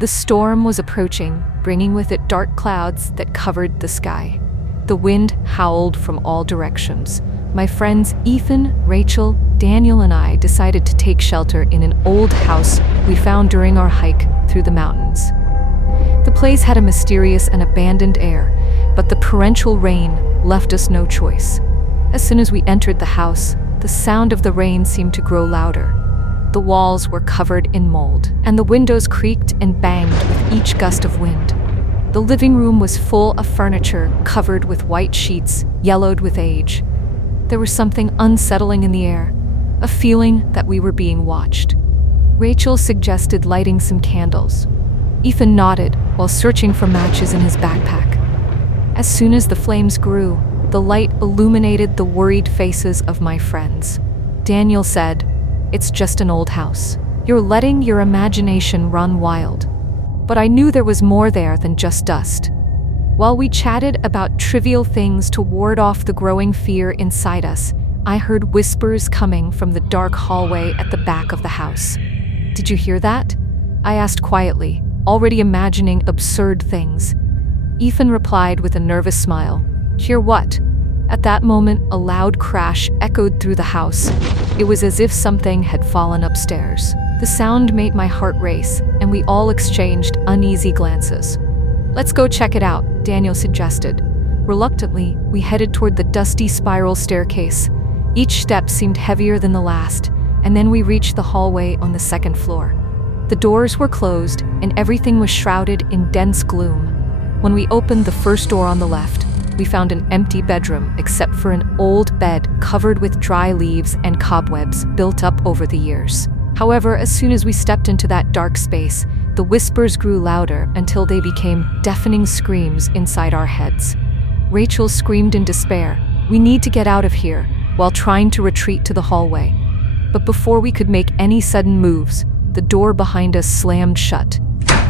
The storm was approaching, bringing with it dark clouds that covered the sky. The wind howled from all directions. My friends Ethan, Rachel, Daniel, and I decided to take shelter in an old house we found during our hike through the mountains. The place had a mysterious and abandoned air, but the torrential rain left us no choice. As soon as we entered the house, the sound of the rain seemed to grow louder. The walls were covered in mold, and the windows creaked and banged with each gust of wind. The living room was full of furniture covered with white sheets, yellowed with age. There was something unsettling in the air, a feeling that we were being watched. Rachel suggested lighting some candles. Ethan nodded while searching for matches in his backpack. As soon as the flames grew, the light illuminated the worried faces of my friends. Daniel said, "It's just an old house. You're letting your imagination run wild." But I knew there was more there than just dust. While we chatted about trivial things to ward off the growing fear inside us, I heard whispers coming from the dark hallway at the back of the house. "Did you hear that?" I asked quietly, already imagining absurd things. Ethan replied with a nervous smile. "Hear what?" At that moment, a loud crash echoed through the house. It was as if something had fallen upstairs. The sound made my heart race, and we all exchanged uneasy glances. "Let's go check it out," Daniel suggested. Reluctantly, we headed toward the dusty spiral staircase. Each step seemed heavier than the last, and then we reached the hallway on the second floor. The doors were closed, and everything was shrouded in dense gloom. When we opened the first door on the left, we found an empty bedroom except for an old bed covered with dry leaves and cobwebs built up over the years. However, as soon as we stepped into that dark space, the whispers grew louder until they became deafening screams inside our heads. Rachel screamed in despair, "We need to get out of here," while trying to retreat to the hallway. But before we could make any sudden moves, the door behind us slammed shut.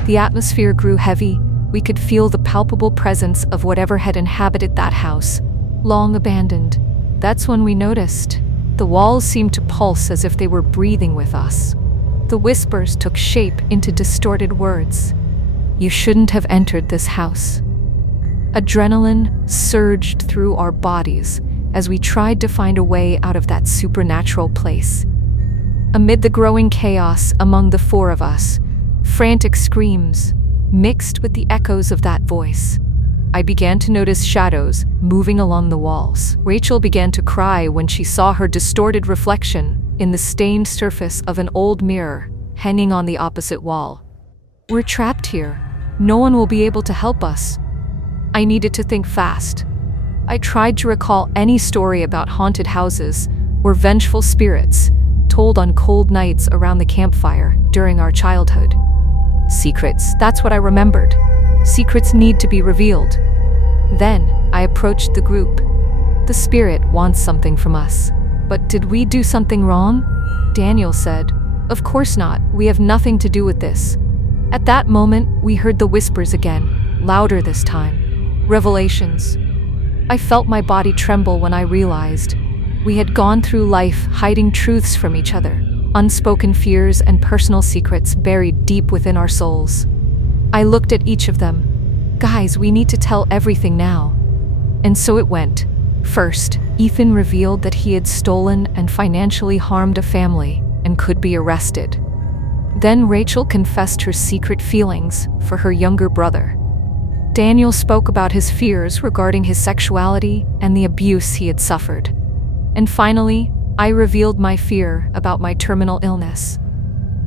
The atmosphere grew heavy. We could feel the palpable presence of whatever had inhabited that house, long abandoned. That's when we noticed. The walls seemed to pulse as if they were breathing with us. The whispers took shape into distorted words. "You shouldn't have entered this house." Adrenaline surged through our bodies as we tried to find a way out of that supernatural place. Amid the growing chaos among the four of us, frantic screams mixed with the echoes of that voice. I began to notice shadows moving along the walls. Rachel began to cry when she saw her distorted reflection in the stained surface of an old mirror hanging on the opposite wall. "We're trapped here. No one will be able to help us." I needed to think fast. I tried to recall any story about haunted houses or vengeful spirits told on cold nights around the campfire during our childhood. Secrets, that's what I remembered. Secrets need to be revealed. Then I approached the group. The spirit wants something from us. But did we do something wrong? Daniel said, "Of course not. We have nothing to do with this." At that moment, we heard the whispers again, louder this time. Revelations. I felt my body tremble when I realized we had gone through life hiding truths from each other, unspoken fears and personal secrets buried deep within our souls. I looked at each of them. "Guys, we need to tell everything now." And so it went. First, Ethan revealed that he had stolen and financially harmed a family and could be arrested. Then Rachel confessed her secret feelings for her younger brother. Daniel spoke about his fears regarding his sexuality and the abuse he had suffered. And finally, I revealed my fear about my terminal illness.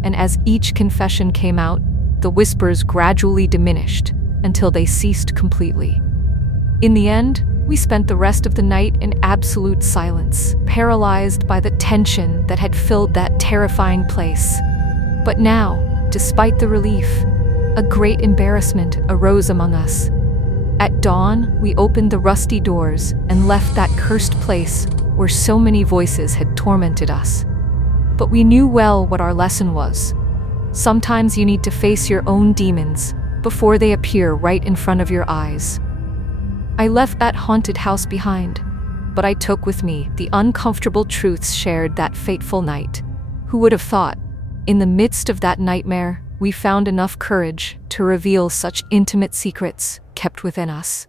And as each confession came out, the whispers gradually diminished until they ceased completely. In the end, we spent the rest of the night in absolute silence, paralyzed by the tension that had filled that terrifying place. But now, despite the relief, a great embarrassment arose among us. At dawn, we opened the rusty doors and left that cursed place where so many voices had tormented us. But we knew well what our lesson was. Sometimes you need to face your own demons before they appear right in front of your eyes. I left that haunted house behind, but I took with me the uncomfortable truths shared that fateful night. Who would have thought, in the midst of that nightmare, we found enough courage to reveal such intimate secrets kept within us.